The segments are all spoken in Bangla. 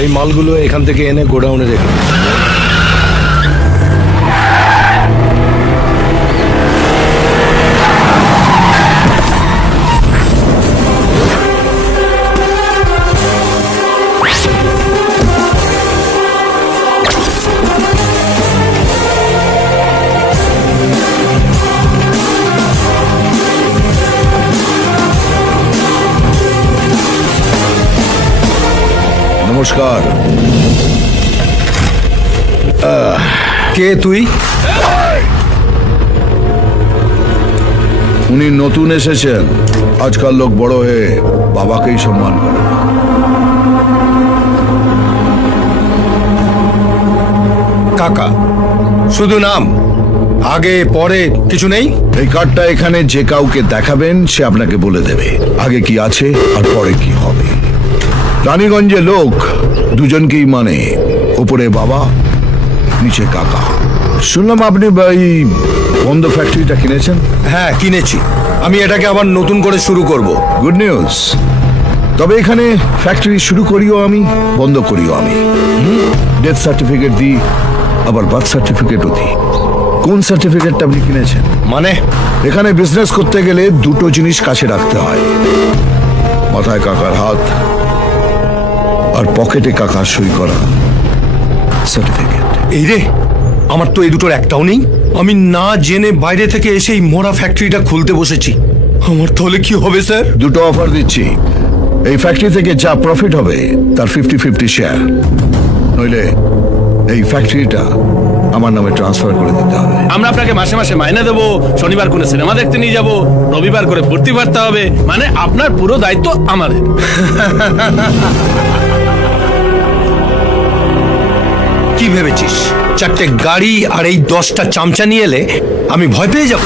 এই মালগুলো এখান থেকে এনে গোডাউনে রেখে দিন। নমস্কার। কে তুই? উনি নতুন এসেছেন। আজকাল লোক বড় হয়ে বাবাকেই সম্মান করে। কাকা, শুধু নাম, আগে পরে কিছু নেই? এই কার্ডটা এখানে যে কাউকে দেখাবেন সে আপনাকে বলে দেবে আগে কি আছে আর পরে কি হবে। রানীগঞ্জে লোক দুজনকেই মানে, ওপরে বাবা, নিচে কাকা। শুনলাম আপনি এই বন্ধ ফ্যাক্টরিটা কিনেছেন? হ্যাঁ, কিনেছি। আমি এটাকে আবার নতুন করে শুরু করব। Good news. তবে এখানে ফ্যাক্টরি শুরু করিও আমি, বন্ধ করিও আমি। ডেথ সার্টিফিকেট দিই, আবার বার্থ সার্টিফিকেটও দিই। কোন সার্টিফিকেটটা আপনি কিনেছেন? মানে? এখানে বিজনেস করতে গেলে দুটো জিনিস কাছে রাখতে হয়, মাথায় কাকার হাত আর পকেটে কাকার সই করা সার্টিফিকেট। এই রে, আমার তো এই দুটোর একটাও নেই। আমি না জেনে বাইরে থেকে এসে এই মোড়া ফ্যাক্টরিটা খুলতে বসেছি। আমার তাহলে কি হবে স্যার? দুটো অফার দিচ্ছি। এই ফ্যাক্টরি থেকে যা প্রফিট হবে তার 50-50 শেয়ার, নইলে এই ফ্যাক্টরিটা আমার নামে ট্রান্সফার করে দিতে হবে। আমরা আপনাকে মাসে মাসে মাইনে দেবো, শনিবার করে সিনেমা দেখতে নিয়ে যাবো, রবিবার করে ফুর্তি বাড়তে হবে, মানে আপনার পুরো দায়িত্ব আমাদের। কি ভেবেছিস, চারটে গাড়ি আর এই 10টা চামচা নিয়ে এলে আমি ভয় পেয়ে যাব?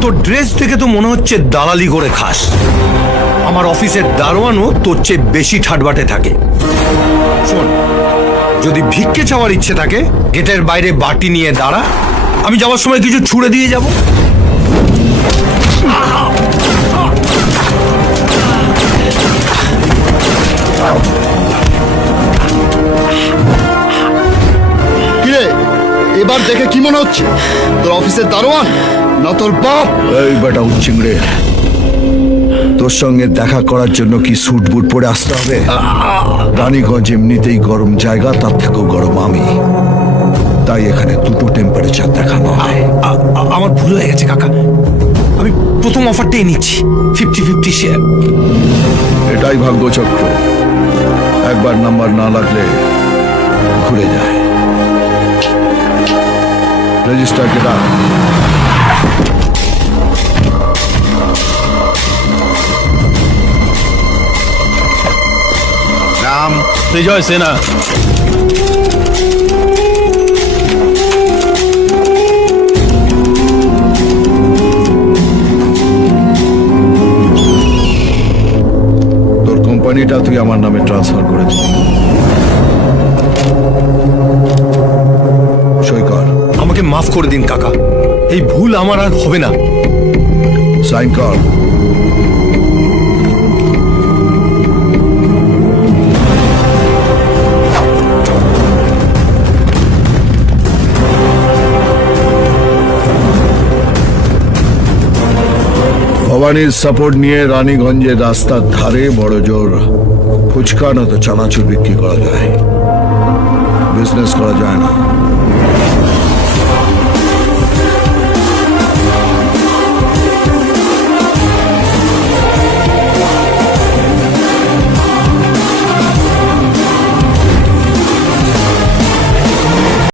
তোর ড্রেস থেকে তো মনে হচ্ছে দালালি করে খাস। আমার অফিসের দারোয়ানও তোর চেয়ে বেশি ঠাটবাটে থাকে। শোন, যদি ভিক্ষে চাওয়ার ইচ্ছে থাকে গেটের বাইরে বাটি নিয়ে দাঁড়া, আমি যাওয়ার সময় কিছু ছুঁড়ে দিয়ে যাব। কিরে, এবার দেখে কি মনে হচ্ছে? তোর অফিসের দারোয়ান না তোর বাপ? এই বেটা উচ্চিংড়ে, তোর সঙ্গে দেখা করার জন্য কি স্যুট বুট পরে আসতে হবে? রানীগঞ্জ এমনিতেই গরম জায়গা, তার থেকেও গরম আমি, তাই এখানে দুটো টেম্পারেচার দেখানো হয়। আমার ভুল হয়ে গেছে কাকা, আমি প্রথম অফারটাই নিচ্ছি, 50-50 শেয়ার। এটাই ভাগ্যচক্র, একবার নাম্বার না লাগলে ঘুরে যায়। রেজিস্টার কেটা? নাম বিজয় সেনা। তোর কোম্পানিটা তুই আমার নামে ট্রান্সফার করে দিবি। সই কর। আমাকে মাফ করে দিন কাকা, এই ভুল আমার আর হবে না। সাইন কর। ভবানীর সাপোর্ট নিয়ে রানীগঞ্জের রাস্তার ধারে বড় জোর ফুচকা না তো চানাচুর বিক্রি করা যায়, বিজনেস করা যায় না।